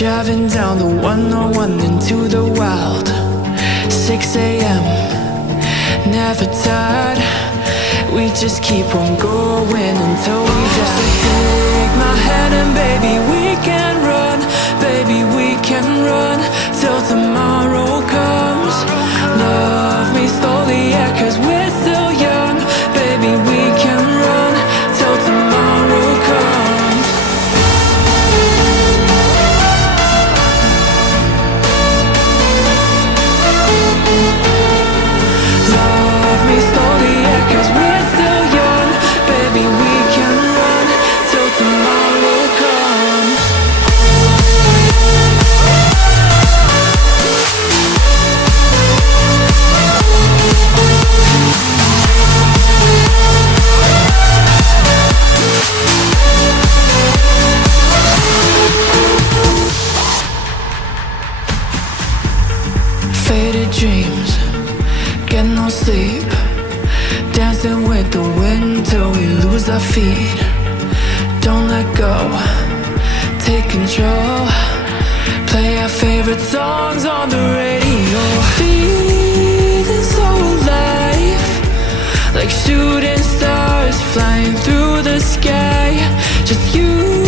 Driving down the 101 into the wild. 6 a.m. Never tired. We just keep on going until we die. So take my hand and baby we can run. Baby we can run till tomorrow comes. Love me slowly, yeah, 'cause we're still young. Baby we can run till tomorrow comes. Love me slowly, yeah, 'cause we're still young. Baby we can run till tomorrow comes. Faded dreams, get no sleep. Dancing with the wind till we lose our feet. Don't let go, take control. Play our favorite songs on the radio. Feeling so alive, like shooting stars flying through the sky. Just you